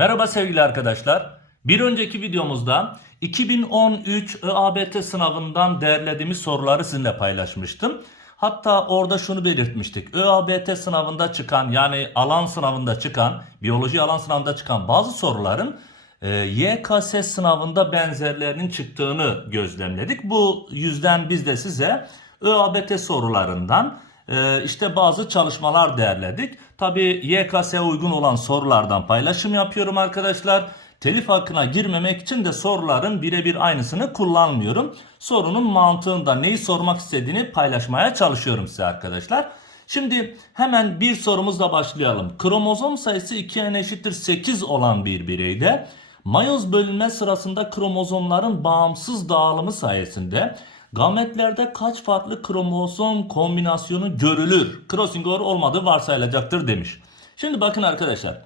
Merhaba sevgili arkadaşlar. Bir önceki videomuzda 2013 ÖABT sınavından derlediğimiz soruları sizinle paylaşmıştım. Hatta orada şunu belirtmiştik. ÖABT sınavında çıkan yani alan sınavında çıkan, biyoloji alan sınavında çıkan bazı soruların e, YKS sınavında benzerlerinin çıktığını gözlemledik. Bu yüzden biz de size ÖABT sorularından işte bazı çalışmalar derledik. Tabi YKS'ye uygun olan sorulardan paylaşım yapıyorum arkadaşlar. Telif hakkına girmemek için de soruların birebir aynısını kullanmıyorum. Sorunun mantığında neyi sormak istediğini paylaşmaya çalışıyorum size arkadaşlar. Şimdi hemen bir sorumuzla başlayalım. Kromozom sayısı 2'ye eşittir 8 olan bir bireyde mayoz bölünme sırasında kromozomların bağımsız dağılımı sayesinde gametlerde kaç farklı kromozom kombinasyonu görülür? Crossing over olmadığı varsayılacaktır demiş. Şimdi bakın arkadaşlar.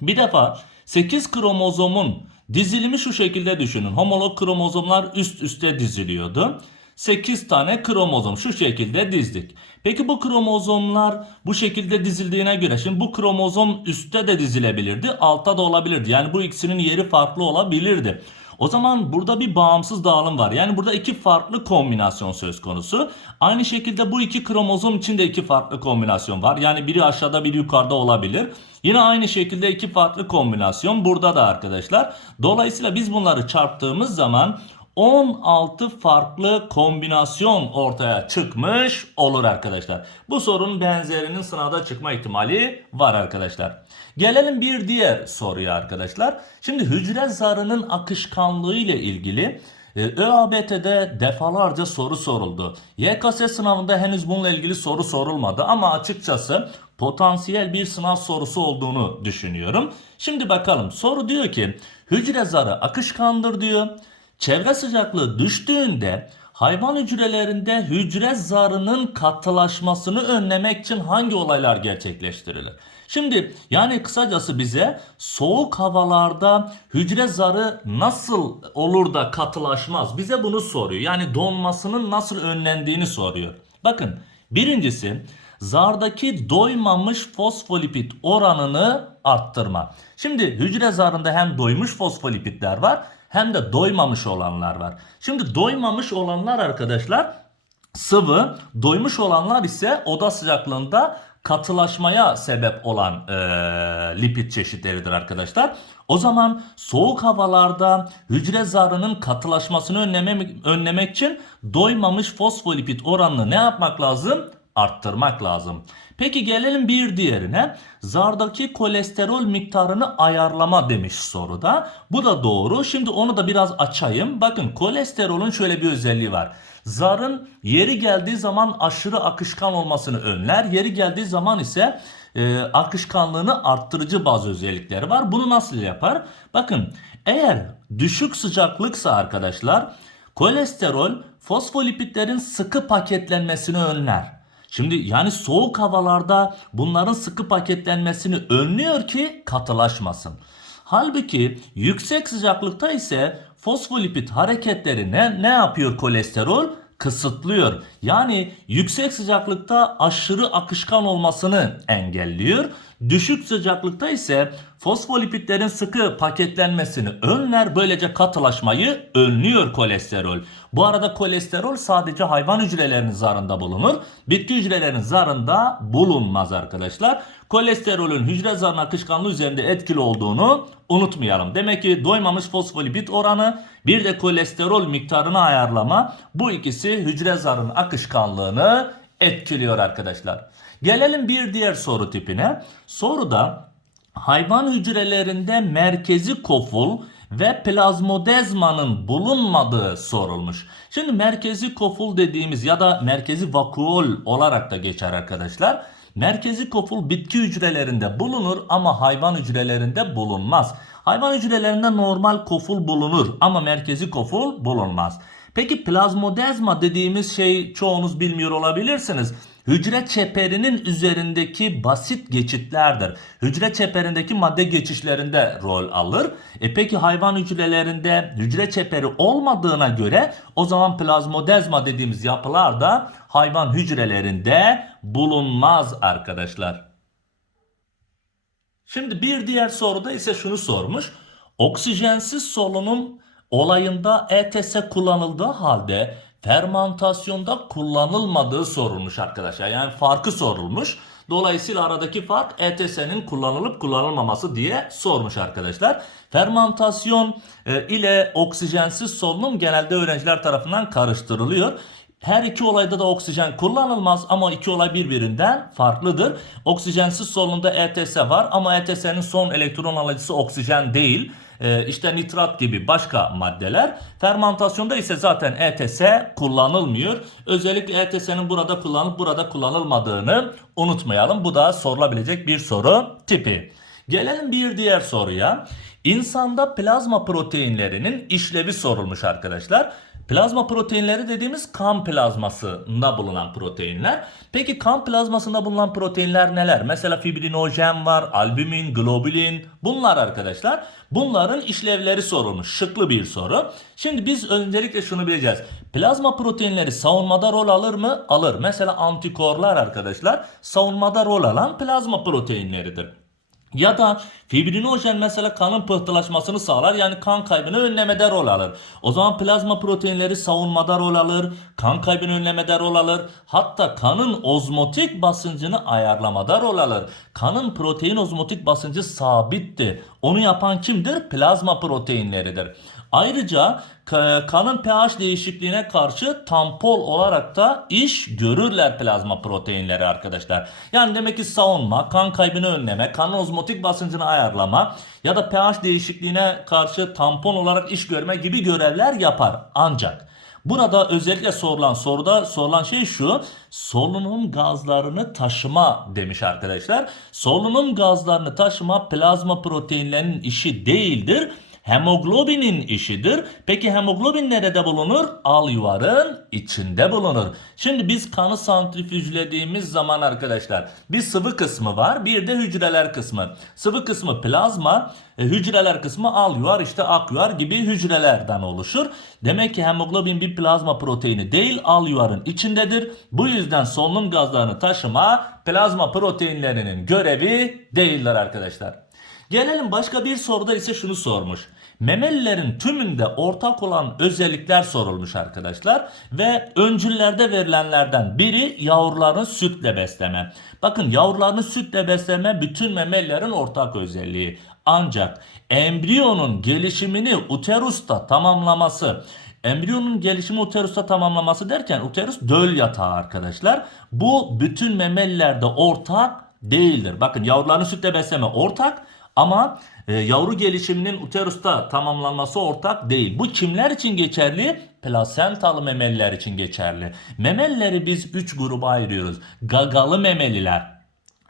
Bir defa 8 kromozomun dizilimi şu şekilde düşünün. Homolog kromozomlar üst üste diziliyordu. 8 tane kromozom şu şekilde dizdik. Peki bu kromozomlar bu şekilde dizildiğine göre şimdi bu kromozom üstte de dizilebilirdi, altta da olabilirdi. Yani bu ikisinin yeri farklı olabilirdi. O zaman burada bir bağımsız dağılım var. Yani burada iki farklı kombinasyon söz konusu. Aynı şekilde bu iki kromozom için de iki farklı kombinasyon var. Yani biri aşağıda biri yukarıda olabilir. Yine aynı şekilde iki farklı kombinasyon burada da arkadaşlar. Dolayısıyla biz bunları çarptığımız zaman 16 farklı kombinasyon ortaya çıkmış olur arkadaşlar. Bu sorunun benzerinin sınavda çıkma ihtimali var arkadaşlar. Gelelim bir diğer soruya arkadaşlar. Şimdi hücre zarının akışkanlığı ile ilgili e, ÖABT'de defalarca soru soruldu. YKS sınavında henüz bununla ilgili soru sorulmadı ama açıkçası potansiyel bir sınav sorusu olduğunu düşünüyorum. Şimdi bakalım soru diyor ki hücre zarı akışkandır diyor. Çevre sıcaklığı düştüğünde hayvan hücrelerinde hücre zarının katılaşmasını önlemek için hangi olaylar gerçekleştirilir? Şimdi yani kısacası bize soğuk havalarda hücre zarı nasıl olur da katılaşmaz? Bize bunu soruyor. Yani donmasının nasıl önlendiğini soruyor. Bakın birincisi zardaki doymamış fosfolipid oranını arttırma. Şimdi hücre zarında hem doymuş fosfolipidler var hem de doymamış olanlar var. Şimdi doymamış olanlar arkadaşlar sıvı, doymuş olanlar ise oda sıcaklığında katılaşmaya sebep olan e, lipid çeşitleridir arkadaşlar. O zaman soğuk havalarda hücre zarının katılaşmasını önlemek, önlemek için doymamış fosfolipid oranını ne yapmak lazım? Arttırmak lazım. Peki gelelim bir diğerine. Zardaki kolesterol miktarını ayarlama demiş soruda. Bu da doğru. Şimdi onu da biraz açayım. Bakın kolesterolün şöyle bir özelliği var. Zarın yeri geldiği zaman aşırı akışkan olmasını önler. Yeri geldiği zaman ise e, akışkanlığını arttırıcı bazı özellikleri var. Bunu nasıl yapar? Bakın eğer düşük sıcaklıksa arkadaşlar kolesterol fosfolipidlerin sıkı paketlenmesini önler. Şimdi yani soğuk havalarda bunların sıkı paketlenmesini önlüyor ki katılaşmasın. Halbuki yüksek sıcaklıkta ise fosfolipid hareketleri ne, ne yapıyor kolesterol? Kısıtlıyor. Yani yüksek sıcaklıkta aşırı akışkan olmasını engelliyor. Düşük sıcaklıkta ise fosfolipidlerin sıkı paketlenmesini önler. Böylece katılaşmayı önlüyor kolesterol. Bu arada kolesterol sadece hayvan hücrelerinin zarında bulunur. Bitki hücrelerinin zarında bulunmaz arkadaşlar. Kolesterolün hücre zarının akışkanlığı üzerinde etkili olduğunu unutmayalım. Demek ki doymamış fosfolipid oranı bir de kolesterol miktarını ayarlama bu ikisi hücre zarının akışkanlığını etkiliyor arkadaşlar. Gelelim bir diğer soru tipine. Soruda hayvan hücrelerinde merkezi koful ve plazmodezmanın bulunmadığı sorulmuş. Şimdi merkezi koful dediğimiz ya da merkezi vakuol olarak da geçer arkadaşlar. Merkezi koful bitki hücrelerinde bulunur ama hayvan hücrelerinde bulunmaz. Hayvan hücrelerinde normal koful bulunur ama merkezi koful bulunmaz. Peki plazmodezma dediğimiz şey çoğunuz bilmiyor olabilirsiniz. Hücre çeperinin üzerindeki basit geçitlerdir. Hücre çeperindeki madde geçişlerinde rol alır. E peki hayvan hücrelerinde hücre çeperi olmadığına göre o zaman plazmodezma dediğimiz yapılar da hayvan hücrelerinde bulunmaz arkadaşlar. Şimdi bir diğer soruda ise şunu sormuş. Oksijensiz solunum olayında ETS kullanıldığı halde fermantasyonda kullanılmadığı sorulmuş arkadaşlar. Yani farkı sorulmuş. Dolayısıyla aradaki fark ETS'nin kullanılıp kullanılmaması diye sormuş arkadaşlar. Fermantasyon e, ile oksijensiz solunum genelde öğrenciler tarafından karıştırılıyor. Her iki olayda da oksijen kullanılmaz ama iki olay birbirinden farklıdır. Oksijensiz solunumda ETS var ama ETS'nin son elektron alıcısı oksijen değil. Ee, işte nitrat gibi başka maddeler. Fermantasyonda ise zaten ETS kullanılmıyor. Özellikle ETS'nin burada kullanıp burada kullanılmadığını unutmayalım. Bu da sorulabilecek bir soru tipi. Gelelim bir diğer soruya. İnsanda plazma proteinlerinin işlevi sorulmuş arkadaşlar. Plazma proteinleri dediğimiz kan plazmasında bulunan proteinler. Peki kan plazmasında bulunan proteinler neler? Mesela fibrinojen var, albümin, globulin bunlar arkadaşlar. Bunların işlevleri sorulmuş. Şıklı bir soru. Şimdi biz öncelikle şunu bileceğiz. Plazma proteinleri savunmada rol alır mı? Alır. Mesela antikorlar arkadaşlar savunmada rol alan plazma proteinleridir. Ya da fibrinojen mesela kanın pıhtılaşmasını sağlar yani kan kaybını önlemede rol alır. O zaman plazma proteinleri savunmada rol alır, kan kaybını önlemede rol alır. Hatta kanın ozmotik basıncını ayarlamada rol alır. Kanın protein ozmotik basıncı sabitti. Onu yapan kimdir? Plazma proteinleridir. Ayrıca kanın pH değişikliğine karşı tampol olarak da iş görürler plazma proteinleri arkadaşlar. Yani demek ki savunma, kan kaybını önleme, kanın ozmotik basıncını ayarlama ya da pH değişikliğine karşı tampon olarak iş görme gibi görevler yapar. Ancak Burada özellikle sorulan soruda sorulan şey şu. Solunum gazlarını taşıma demiş arkadaşlar. Solunum gazlarını taşıma plazma proteinlerinin işi değildir hemoglobinin işidir. Peki hemoglobin nerede bulunur? Al yuvarın içinde bulunur. Şimdi biz kanı santrifüjlediğimiz zaman arkadaşlar bir sıvı kısmı var bir de hücreler kısmı. Sıvı kısmı plazma, e, hücreler kısmı al yuvar işte ak yuvar gibi hücrelerden oluşur. Demek ki hemoglobin bir plazma proteini değil al yuvarın içindedir. Bu yüzden solunum gazlarını taşıma plazma proteinlerinin görevi değiller arkadaşlar. Gelelim başka bir soruda ise şunu sormuş. Memelilerin tümünde ortak olan özellikler sorulmuş arkadaşlar ve öncüllerde verilenlerden biri yavrularını sütle besleme. Bakın yavrularını sütle besleme bütün memelilerin ortak özelliği. Ancak embriyonun gelişimini uterusta tamamlaması Embriyonun gelişimi uterusta tamamlaması derken uterus döl yatağı arkadaşlar. Bu bütün memelilerde ortak değildir. Bakın yavrularını sütle besleme ortak ama e, yavru gelişiminin uterusta tamamlanması ortak değil. Bu kimler için geçerli? Plasentalı memeliler için geçerli. Memelileri biz 3 gruba ayırıyoruz. Gagalı memeliler,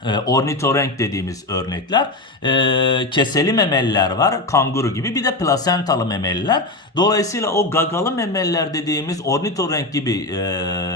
e, ornitorenk dediğimiz örnekler. E, keseli memeliler var. Kanguru gibi. Bir de plasentalı memeliler. Dolayısıyla o gagalı memeliler dediğimiz ornitorenk gibi e,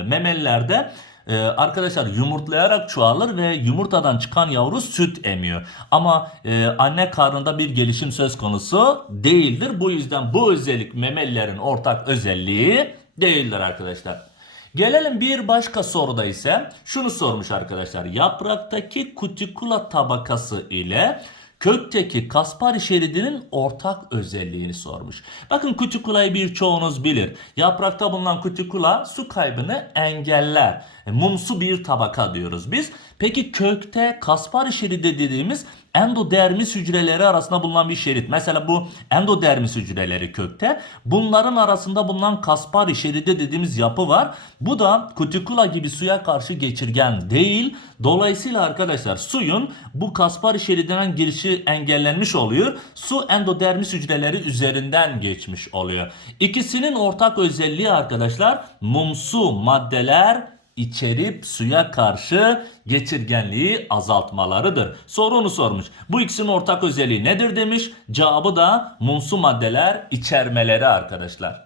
memelilerde ee, arkadaşlar yumurtlayarak çoğalır ve yumurtadan çıkan yavru süt emiyor. Ama e, anne karnında bir gelişim söz konusu değildir. Bu yüzden bu özellik memelilerin ortak özelliği değildir arkadaşlar. Gelelim bir başka soruda ise şunu sormuş arkadaşlar. Yapraktaki kutikula tabakası ile kökteki Kaspari şeridinin ortak özelliğini sormuş. Bakın kutikulayı birçoğunuz bilir. Yaprakta bulunan kutikula su kaybını engeller. E, mumsu bir tabaka diyoruz biz. Peki kökte Kaspari şeridi dediğimiz endodermis hücreleri arasında bulunan bir şerit. Mesela bu endodermis hücreleri kökte. Bunların arasında bulunan Kaspari şeridi dediğimiz yapı var. Bu da kutikula gibi suya karşı geçirgen değil. Dolayısıyla arkadaşlar suyun bu Kaspari şeridinden girişi engellenmiş oluyor. Su endodermis hücreleri üzerinden geçmiş oluyor. İkisinin ortak özelliği arkadaşlar mumsu maddeler içerip suya karşı geçirgenliği azaltmalarıdır. Soru onu sormuş. Bu ikisinin ortak özelliği nedir demiş. Cevabı da mumsu maddeler içermeleri arkadaşlar.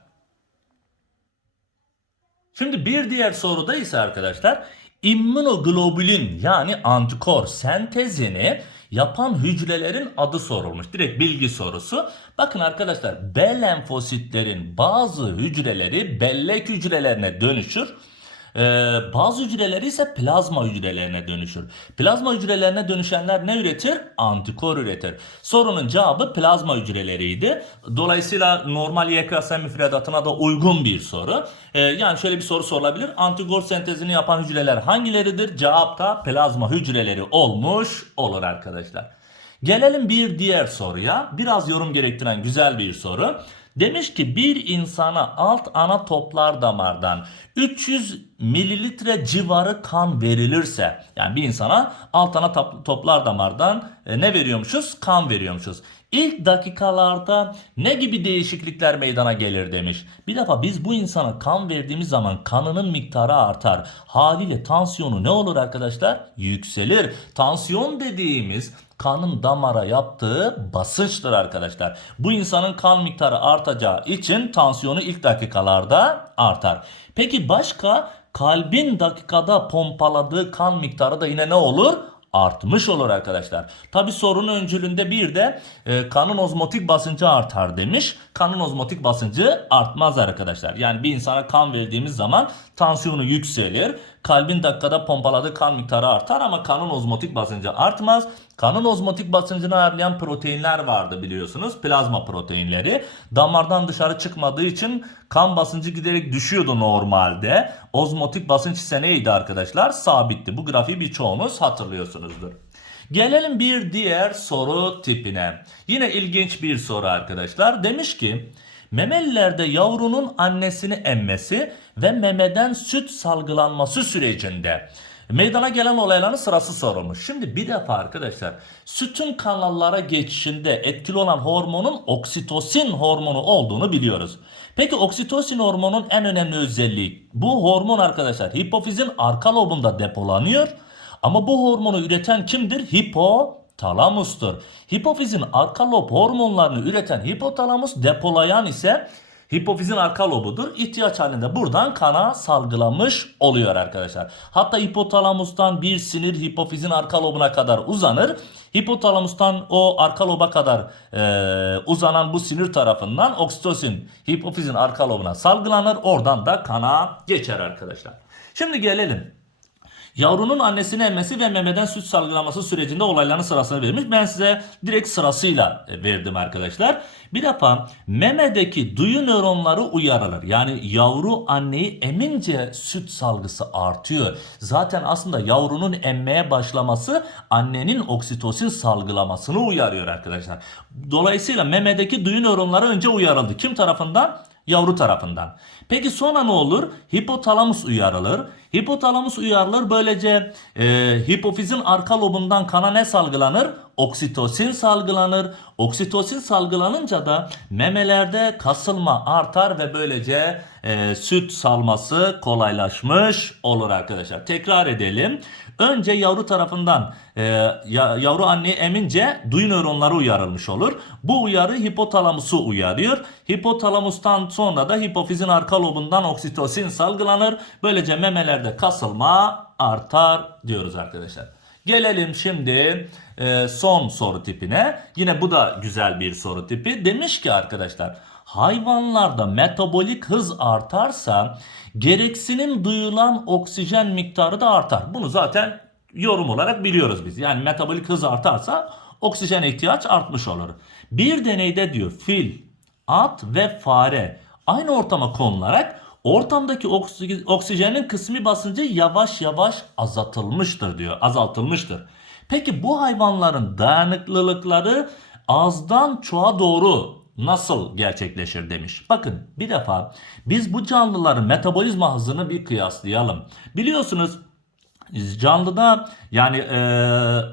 Şimdi bir diğer soruda ise arkadaşlar immünoglobulin yani antikor sentezini yapan hücrelerin adı sorulmuş. Direkt bilgi sorusu. Bakın arkadaşlar B lenfositlerin bazı hücreleri bellek hücrelerine dönüşür. Ee, bazı hücreleri ise plazma hücrelerine dönüşür. Plazma hücrelerine dönüşenler ne üretir? Antikor üretir. Sorunun cevabı plazma hücreleriydi. Dolayısıyla normal YKS müfredatına da uygun bir soru. Ee, yani şöyle bir soru sorulabilir. Antikor sentezini yapan hücreler hangileridir? Cevap da plazma hücreleri olmuş olur arkadaşlar. Gelelim bir diğer soruya. Biraz yorum gerektiren güzel bir soru. Demiş ki bir insana alt ana toplar damardan 300 mililitre civarı kan verilirse yani bir insana alt ana top- toplar damardan e, ne veriyormuşuz? Kan veriyormuşuz. İlk dakikalarda ne gibi değişiklikler meydana gelir demiş. Bir defa biz bu insana kan verdiğimiz zaman kanının miktarı artar. Haliyle tansiyonu ne olur arkadaşlar? Yükselir. Tansiyon dediğimiz kanın damara yaptığı basınçtır arkadaşlar. Bu insanın kan miktarı artacağı için tansiyonu ilk dakikalarda artar. Peki başka kalbin dakikada pompaladığı kan miktarı da yine ne olur? Artmış olur arkadaşlar. Tabi sorunun öncülünde bir de e, kanın ozmotik basıncı artar demiş. Kanın ozmotik basıncı artmaz arkadaşlar. Yani bir insana kan verdiğimiz zaman tansiyonu yükselir. Kalbin dakikada pompaladığı kan miktarı artar ama kanın ozmotik basıncı artmaz. Kanın ozmotik basıncını ayarlayan proteinler vardı biliyorsunuz. Plazma proteinleri. Damardan dışarı çıkmadığı için kan basıncı giderek düşüyordu normalde. Ozmotik basınç ise neydi arkadaşlar? Sabitti. Bu grafiği birçoğunuz hatırlıyorsunuzdur. Gelelim bir diğer soru tipine. Yine ilginç bir soru arkadaşlar. Demiş ki memelilerde yavrunun annesini emmesi ve memeden süt salgılanması sürecinde meydana gelen olayların sırası sorulmuş. Şimdi bir defa arkadaşlar sütün kanallara geçişinde etkili olan hormonun oksitosin hormonu olduğunu biliyoruz. Peki oksitosin hormonun en önemli özelliği bu hormon arkadaşlar hipofizin arka lobunda depolanıyor. Ama bu hormonu üreten kimdir? Hipotalamustur. Hipofizin arka lob hormonlarını üreten hipotalamus depolayan ise hipofizin arka lobudur. İhtiyaç halinde buradan kana salgılamış oluyor arkadaşlar. Hatta hipotalamustan bir sinir hipofizin arka lobuna kadar uzanır. Hipotalamustan o arka loba kadar e, uzanan bu sinir tarafından oksitosin hipofizin arka lobuna salgılanır. Oradan da kana geçer arkadaşlar. Şimdi gelelim Yavrunun annesini emmesi ve memeden süt salgılaması sürecinde olayların sırasını vermiş. Ben size direkt sırasıyla e, verdim arkadaşlar. Bir defa memedeki duyu nöronları uyarılır. Yani yavru anneyi emince süt salgısı artıyor. Zaten aslında yavrunun emmeye başlaması annenin oksitosin salgılamasını uyarıyor arkadaşlar. Dolayısıyla memedeki duyu nöronları önce uyarıldı. Kim tarafından? Yavru tarafından. Peki sonra ne olur? Hipotalamus uyarılır. Hipotalamus uyarılır. Böylece e, hipofizin arka lobundan kana ne salgılanır? Oksitosin salgılanır. Oksitosin salgılanınca da memelerde kasılma artar ve böylece e, süt salması kolaylaşmış olur arkadaşlar. Tekrar edelim. Önce yavru tarafından e, ya- yavru anneyi emince duyu nöronları uyarılmış olur. Bu uyarı hipotalamusu uyarıyor. Hipotalamustan sonra da hipofizin arka lobundan oksitosin salgılanır. Böylece memelerde kasılma artar diyoruz arkadaşlar. Gelelim şimdi e, son soru tipine. Yine bu da güzel bir soru tipi. Demiş ki arkadaşlar hayvanlarda metabolik hız artarsa gereksinim duyulan oksijen miktarı da artar. Bunu zaten yorum olarak biliyoruz biz. Yani metabolik hız artarsa oksijen ihtiyaç artmış olur. Bir deneyde diyor fil, at ve fare aynı ortama konularak ortamdaki oksi- oksijenin kısmi basıncı yavaş yavaş azaltılmıştır diyor. Azaltılmıştır. Peki bu hayvanların dayanıklılıkları azdan çoğa doğru nasıl gerçekleşir demiş. Bakın bir defa biz bu canlıların metabolizma hızını bir kıyaslayalım. Biliyorsunuz Canlıda yani e,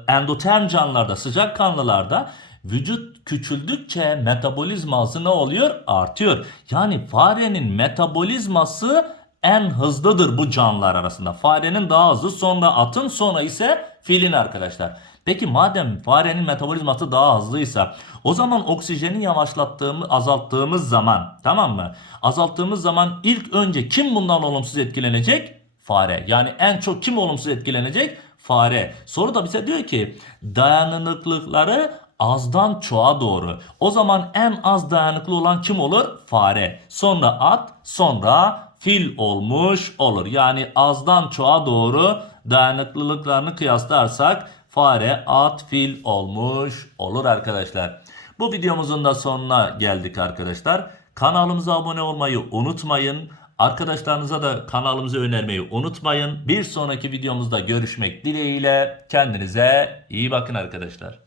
endoterm canlılarda sıcak kanlılarda vücut küçüldükçe metabolizma hızı ne oluyor? Artıyor. Yani farenin metabolizması en hızlıdır bu canlılar arasında. Farenin daha hızlı sonra atın sonra ise filin arkadaşlar. Peki madem farenin metabolizması daha hızlıysa o zaman oksijeni yavaşlattığımız, azalttığımız zaman tamam mı? Azalttığımız zaman ilk önce kim bundan olumsuz etkilenecek? Fare. Yani en çok kim olumsuz etkilenecek? Fare. Soru da bize diyor ki dayanıklılıkları azdan çoğa doğru. O zaman en az dayanıklı olan kim olur? Fare. Sonra at, sonra fil olmuş olur. Yani azdan çoğa doğru dayanıklılıklarını kıyaslarsak fare, at, fil olmuş olur arkadaşlar. Bu videomuzun da sonuna geldik arkadaşlar. Kanalımıza abone olmayı unutmayın. Arkadaşlarınıza da kanalımızı önermeyi unutmayın. Bir sonraki videomuzda görüşmek dileğiyle. Kendinize iyi bakın arkadaşlar.